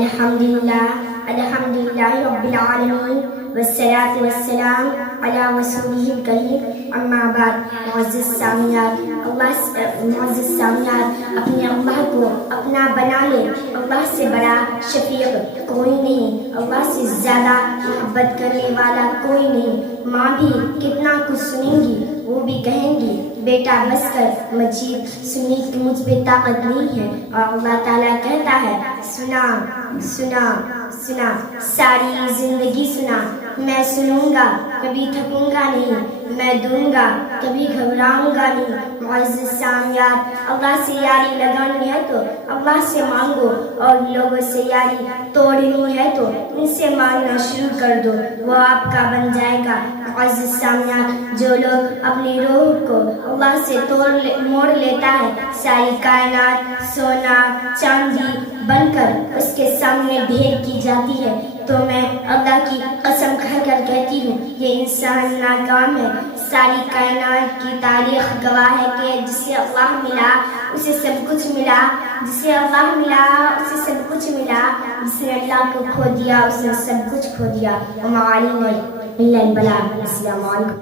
الحمدللہ رب العالمین والصلاة والسلام علی رسولہ الکریم اما بعد. معزز سامعین، اپنے اللہ کو اپنا بنا لے. اللہ سے بڑا شفیع کوئی نہیں، اللہ سے زیادہ محبت کرنے والا کوئی نہیں. ماں بھی کتنا کچھ سنیں گی، وہ بھی کہیں گی بیٹا بس کر، مجید سننے کی مجھ پہ طاقت نہیں ہے. اور اللہ تعالیٰ کہتا ہے سنا سنا سنا، ساری زندگی سنا. میں سنوں گا کبھی تھکوں گا نہیں، میں دوں گا کبھی گھبراؤں گا نہیں. معزز سامعین، اللہ سے یاری لگانی ہے تو اللہ سے مانگو، اور لوگوں سے یاری توڑنی ہے تو ان سے مانگنا شروع کر دو، وہ آپ کا بن جائے گا. معزز سامعین، جو لوگ اپنی روح کو اللہ سے موڑ لیتا ہے، ساری کائنات سونا چاندی بن کر اس کے سامنے ڈھیر کی جاتی ہے. تو میں اللہ کی قسم کھا کر کہتی ہوں یہ انسان ناکام ہے. ساری کائنات کی تاریخ گواہ ہے کہ جسے اللہ ملا اسے سب کچھ ملا، جسے اللہ ملا اسے سب کچھ ملا، جس نے اللہ کو کھو دیا اس نے سب کچھ کھو دیا. وما علینا الا البلاغ. السلام علیکم.